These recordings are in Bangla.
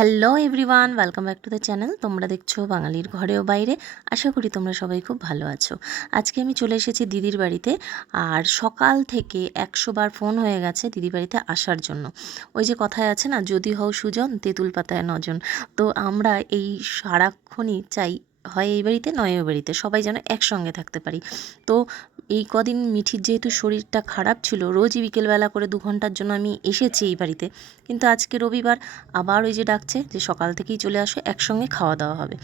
Hello everyone, welcome back to the channel. তোমরা দেখছো বাঙালির ঘরে ও বাইরে। আশা করি তোমরা সবাই খুব ভালো আছো। আজকে আমি চলে এসেছি দিদির বাড়িতে। আর সকাল থেকে 100 বার ফোন হয়ে গেছে দিদির বাড়িতে আসার জন্য। ওই যে কথায় আছে না, যদি হও সুজন তেঁতুল পাতায় নজন। তো আমরা এই সারাক্ষণই চাই হয় এই বাড়িতে নয় ওই বাড়িতে, সবাই যেন একসঙ্গে থাকতে পারি। তো এই কদিন মিঠির যেহেতু শরীরটা খারাপ ছিল, রোজই বিকেলবেলা করে 2 ঘন্টার জন্য আমি এসেছি এই বাড়িতে। কিন্তু আজকে রবিবার, আবার ওই যে ডাকছে যে সকাল থেকেই চলে আসো, একসঙ্গে খাওয়া দাওয়া হবে।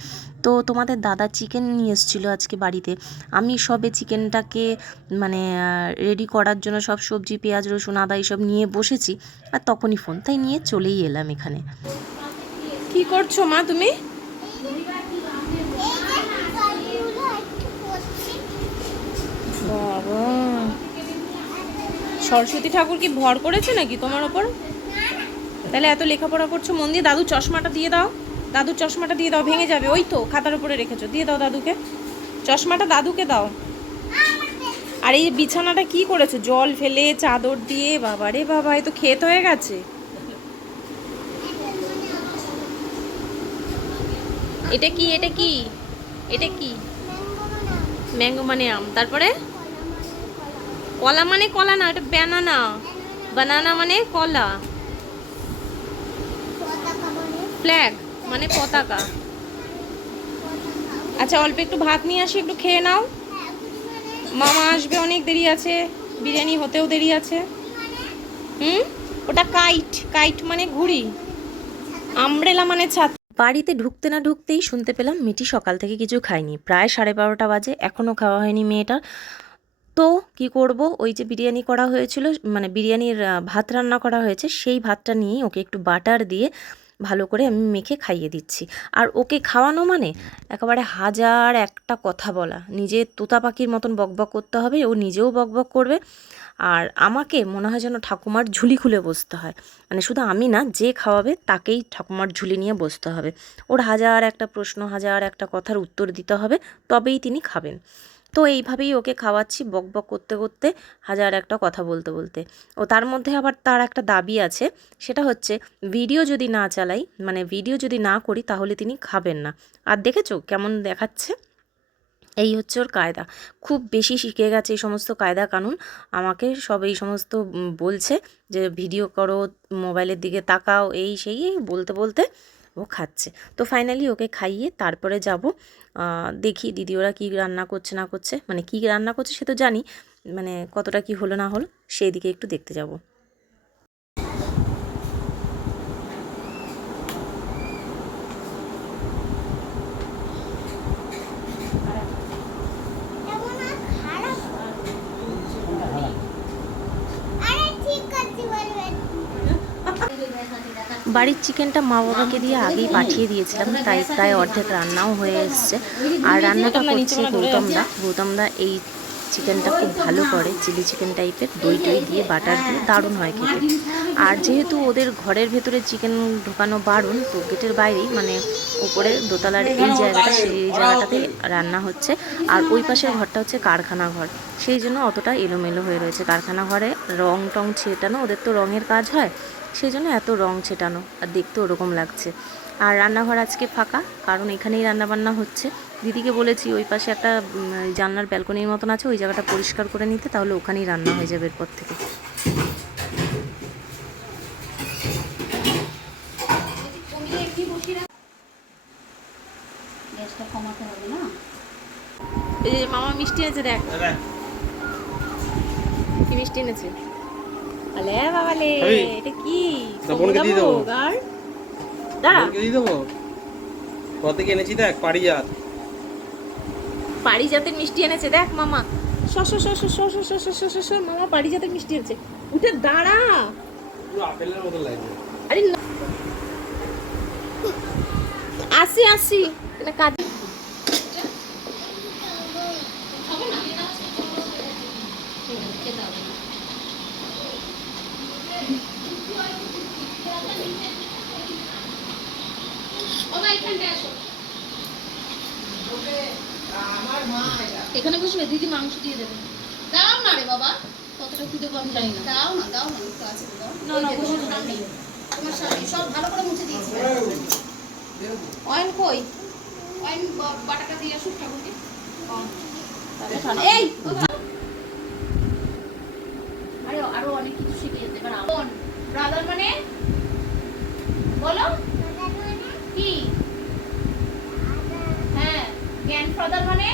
তো তোমাদের দাদা চিকেন নিয়ে এসেছিলো আজকে বাড়িতে। আমি সবে চিকেনটাকে মানে রেডি করার জন্য সব সবজি, পেঁয়াজ, রসুন, আদা এইসব নিয়ে বসেছি, আর তখনই ফোন, তাই নিয়ে চলেই এলাম এখানে। কি করছো মা তুমি? বাবা, সরস্বতী ঠাকুর কি ভর করেছে নাকি তোমার ওপর? তাহলে এত লেখাপড়া করছো মন দিয়ে। দাদু চশমাটা দিয়ে দাও, দাদুর চশমাটা দিয়ে দাও, ভেঙে যাবে। ওই তো খাতার উপরে রেখেছো, দিয়ে দাও দাদুকে চশমাটা, দাদুকে দাও। আর এই বিছানাটা কি করেছো? জল ফেলে চাদর দিয়ে, বাবা রে বাবা, এ তো ক্ষেত হয়ে গেছে। এটা কি, এটা কি, এটা কি? ম্যাঙ্গো মানে আম, তারপরে কলা মানে কলা না, এটা ব্যানানা। বানানা মানে কলা। ফ্ল্যাগ মানে পতাকা। আচ্ছা, অল্প একটু ভাত নিয়ে আসি, একটু খেয়ে নাও। মামা আসবে, অনেক দেরি আছে, বিরিয়ানি হতেও দেরি আছে। ওটা কাইট, কাইট মানে ঘুড়ি। আমব্রেলা মানে ছাতা। বাড়িতে ঢুকতে না ঢুকতেই শুনতে পেলাম মিঠি সকাল থেকে কিছু খায়নি। প্রায় 12:30 বাজে, এখনও খাওয়া হয়নি মেয়েটার। তো কি করব, ওই যে বিরিয়ানি করা হয়েছিল, মানে বিরিয়ানির ভাত রান্না করা হয়েছে, সেই ভাতটা নিয়েই ওকে একটু বাটার দিয়ে ভালো করে আমি মেখে খাইয়ে দিচ্ছি। আর ওকে খাওয়ানো মানে একেবারে হাজার একটা কথা বলা, নিজে তোতা পাখির মতন বকবক করতে হবে, ও নিজেও বকবক করবে। আর আমাকে মনে হয় যেন ঠাকুমার ঝুলি খুলে বসতে হয়, মানে শুধু আমি না, যে খাওয়াবে তাকেই ঠাকুমার ঝুলি নিয়ে বসতে হবে। ওর হাজার একটা প্রশ্ন, হাজার একটা কথার উত্তর দিতে হবে, তবেই তিনি খাবেন। তো এইভাবেই ওকে খাওয়াচ্ছি, বকবক করতে করতে, হাজার একটা কথা বলতে বলতে। ও তার মধ্যে আবার তার একটা দাবি আছে, সেটা হচ্ছে ভিডিও যদি না চালাই, মানে ভিডিও যদি না করি, তাহলে তিনি খাবেন না। আর দেখেছো কেমন দেখাচ্ছে? এই হচ্ছে ওর কায়দা। খুব বেশি শিখে গেছে এই সমস্ত কায়দা কানুন। আমাকে সব এই সমস্ত বলছে যে ভিডিও করো, মোবাইলের দিকে তাকাও, এই সেই এই বলতে বলতে ও খাচ্ছে। তো ফাইনালি ওকে খাইয়ে তারপরে যাব, দেখি দিদি ওরা কী রান্না করছে না করছে, মানে কী রান্না করছে সে তো জানি, মানে কতটা কি হলো না হলো সেই দিকে একটু দেখতে যাব। বাড়ির চিকেনটা মা বাবাকে দিয়ে আগেই পাঠিয়ে দিয়েছিলাম, তাই প্রায় অর্ধেক রান্নাও হয়ে এসছে। আর রান্নাটা করছে গৌতমদা এই চিকেনটা খুব ভালো করে, চিলি চিকেন টাইপের, দই টই দিয়ে বাটার দিয়ে দারুণ হয় খেতে। আর যেহেতু ওদের ঘরের ভেতরে চিকেন ঢোকানো বারণ, তো গেটের বাইরেই মানে ওপরে দোতলার এই জায়গাটা, সেই জায়গাটাতেই রান্না হচ্ছে। আর ওই পাশের ঘরটা হচ্ছে কারখানা ঘর, সেই জন্য অতটা এলোমেলো হয়ে রয়েছে। কারখানা ঘরে রং টং ছেটানো, ওদের তো রঙের কাজ হয়, সেই জন্য এত রং ছেটানো, আর দেখতে ওরকম লাগছে। আর রান্নাঘর আজকে ফাঁকা, কারণ এখানেই রান্নাবান্না হচ্ছে। দিদিকে বলেছি ওই পাশে একটা জানলার ব্যালকনির মতন আছে, ওই জায়গাটা পরিষ্কার করে নিতে, তাহলে ওখানেই রান্না হয়ে যাবে এরপর থেকে। এই যে মামা মিষ্টি এনেছে, দেখ কি মিষ্টি এনেছে। আলে বাবালে, এটা কি? বোনকে দিয়ে দেবো। গার দাঁড়া, বোনকে দিয়ে দেবো। কোথা থেকে এনেছি দেখ, পারিজাত। পারিজাতের মিষ্টি এনেছে দেখ মামা। মামা পারিজাতের মিষ্টি এনেছে। উঠে দাঁড়া। পুরো আপেলের মতো লাগবে। আরে আসি আসি কাজ। এখানে বসবে, দিদি মাংস দিয়ে দেবে। দাও না রে বাবা, কতটা খুঁজে আমি জানি না। দাও না, দাও না, একটু আছে দাও। না না, তোমার স্বামী সব ভালো করে মুছে দিয়েছি। কই ওই বাটাটা দিয়ে আসুক ঠাকুরকে তাহলে ঠান্ডা এই আরে আরো অনেক কিছু শিখে যেতে পারে আপন ব্রাদার মানে বলো কি হ্যাঁ গ্র্যান্ডফাদার মানে